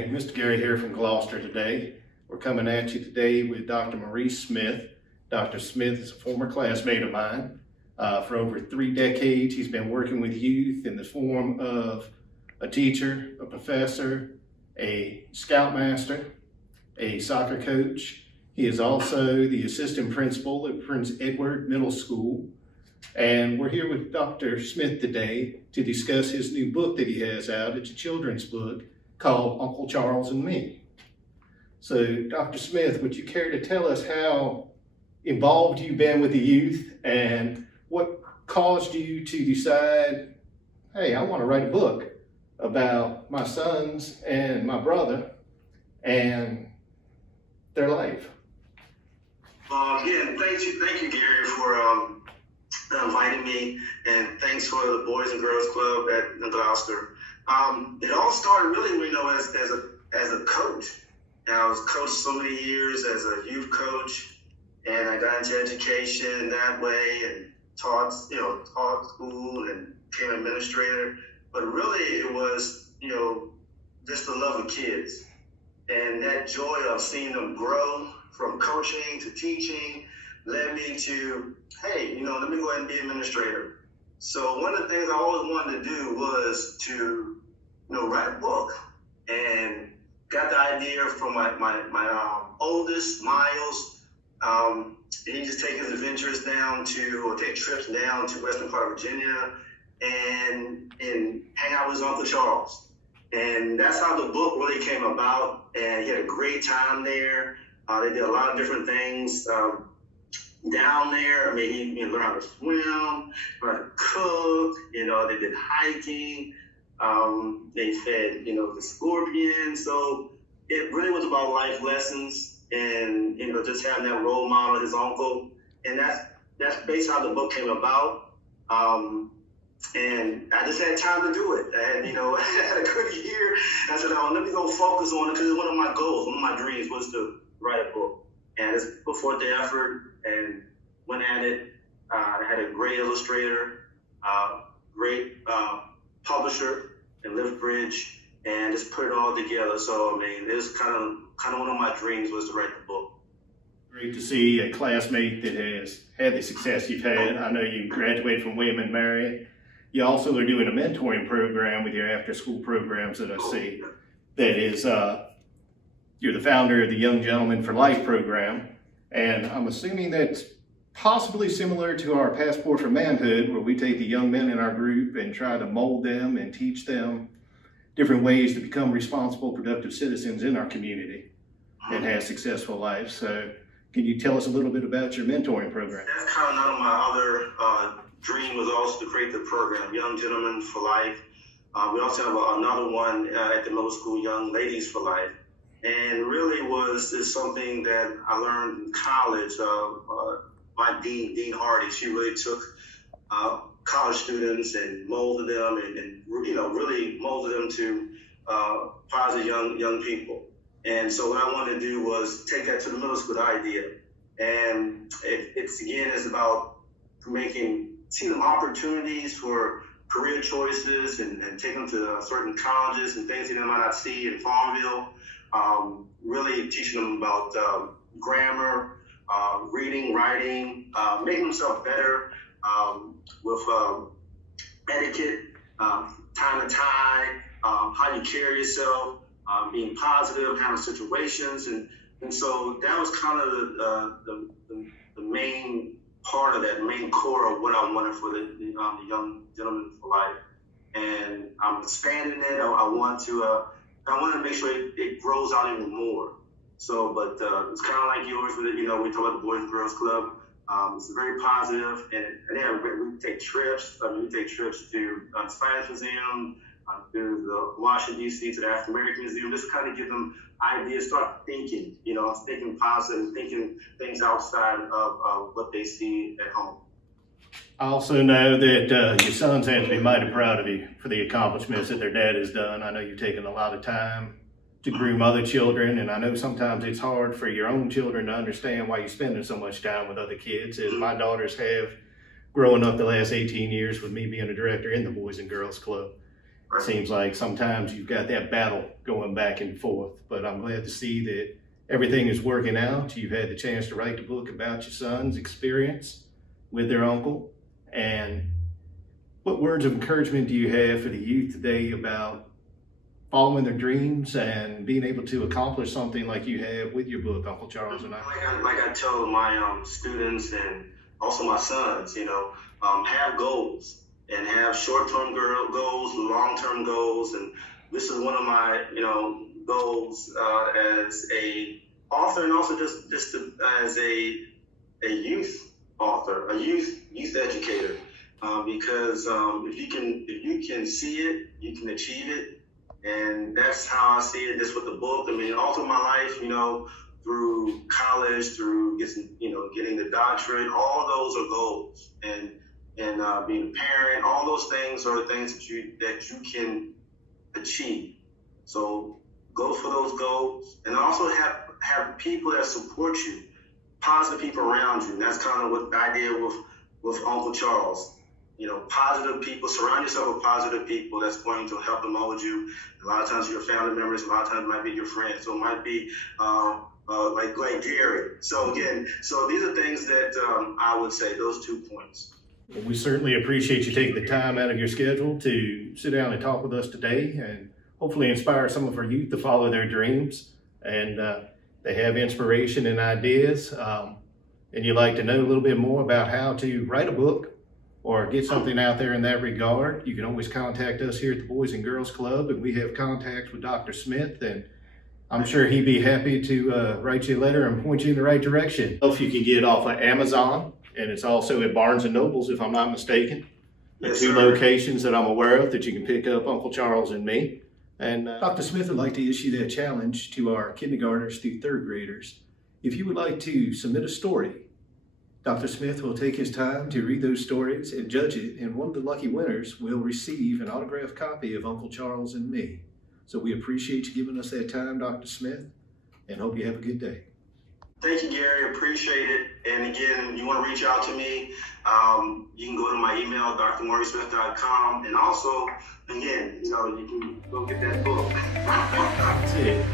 morning. Mr. Gary here from Gloucester today. We're coming at you today with Dr. Maurice Smith. Dr. Smith is a former classmate of mine. For over 3 decades, he's been working with youth in the form of a teacher, a professor, a scoutmaster, a soccer coach. He is also the assistant principal at Prince Edward Middle School. And we're here with Dr. Smith today to discuss his new book that he has out. It's a children's book called Uncle Charles and Me. So, Dr. Smith, would you care to tell us how involved you've been with the youth and what caused you to decide, hey, I want to write a book about my sons and my brother and their life? Again, thank you, Gary, for inviting me, and thanks for the Boys and Girls Club at Gloucester. It all started really, as a coach. And I was coached so many years as a youth coach, and I got into education that way and taught school and became an administrator. But really, it was, just the love of kids and that joy of seeing them grow from coaching to teaching led me to, hey, let me go ahead and be administrator. So one of the things I always wanted to do was to, write a book, and got the idea from my oldest, Miles. He just take his adventures take trips down to western part of Virginia and hang out with his Uncle Charles. And that's how the book really came about. And he had a great time there. They did a lot of different things down there. I mean, he learned how to swim, learned how to cook. They did hiking. They fed, the scorpions. So it really was about life lessons and, just having that role model, his uncle. And that's basically how the book came about. And I just had time to do it. And, I had a good year. I said, let me go focus on it, because one of my goals, one of my dreams was to write a book. And it's put forth the effort and went at it. I had a great illustrator, great publisher in Liftbridge, and just put it all together. So, it was kind of one of my dreams was to write the book. Great to see a classmate that has had the success you've had. I know you graduated from William and Mary. You also are doing a mentoring program with your after-school programs that I see. That is, you're the founder of the Young Gentlemen for Life program, and I'm assuming that's possibly similar to our Passport for Manhood, where we take the young men in our group and try to mold them and teach them different ways to become responsible, productive citizens in our community and have successful lives. So can you tell us a little bit about your mentoring program? That's kind of my other dream, was also to create the program, Young Gentlemen for Life. We also have another one at the middle school, Young Ladies for Life. And really is something that I learned in college. My Dean Hardy, she really took college students and molded them and really molded them to positive young people. And so what I wanted to do was take that to the middle school idea. And it's about seeing them opportunities for career choices and taking them to certain colleges and things that they might not see in Farmville. Really teaching them about grammar, reading, writing, making themselves better with etiquette, time to time, how you carry yourself, being positive, handling situations, and so that was kind of the main part of that, the main core of what I wanted for the Young Gentlemen for Life. And I'm expanding it. I want to make sure it grows out even more. So, but it's kind of like yours with it. We talk about the Boys and Girls Club. It's very positive, and yeah, we take trips. We take trips to the Science Museum, to the Washington D.C., to the African American Museum. Just kind of give them ideas, start thinking. Thinking positive, thinking things outside of what they see at home. I also know that your sons have to be mighty proud of you for the accomplishments that their dad has done. I know you've taken a lot of time to groom other children, and I know sometimes it's hard for your own children to understand why you're spending so much time with other kids, as my daughters have growing up the last 18 years with me being a director in the Boys and Girls Club. It seems like sometimes you've got that battle going back and forth, but I'm glad to see that everything is working out. You've had the chance to write the book about your son's experience with their uncle. And what words of encouragement do you have for the youth today about following their dreams and being able to accomplish something like you have with your book, Uncle Charles and I? Like I tell my students and also my sons, have goals and have short-term goals, long-term goals. And this is one of my, goals as a author, and also just as a youth author, a youth educator. Because if you can see it, you can achieve it. And that's how I see it, just with the book. I mean, all through my life, through college, through getting the doctorate, all those are goals. And being a parent, all those things are things that you can achieve. So go for those goals, and also have people that support you, positive people around you. And that's kind of what I did with Uncle Charles. Positive people. Surround yourself with positive people that's going to help and mold you. A lot of times your family members, a lot of times it might be your friends. So it might be like Gary. So these are things that I would say, those 2 points. Well, we certainly appreciate you taking the time out of your schedule to sit down and talk with us today, and hopefully inspire some of our youth to follow their dreams. And they have inspiration and ideas, and you'd like to know a little bit more about how to write a book or get something out there in that regard, you can always contact us here at the Boys and Girls Club, and we have contacts with Dr. Smith, and I'm sure he'd be happy to write you a letter and point you in the right direction. If you can get it off of Amazon, and it's also at Barnes & Nobles, if I'm not mistaken. Yes, two sir. locations that I'm aware of that you can pick up Uncle Charles and me. And Dr. Smith would like to issue that challenge to our kindergartners through third graders. If you would like to submit a story, Dr. Smith will take his time to read those stories and judge it, and one of the lucky winners will receive an autographed copy of Uncle Charles and me. So we appreciate you giving us that time, Dr. Smith, and hope you have a good day. Thank you, Gary. Appreciate it. And again, you want to reach out to me, you can go to my email, drmauricesmith.com. And also, again, you can go get that book. That's it.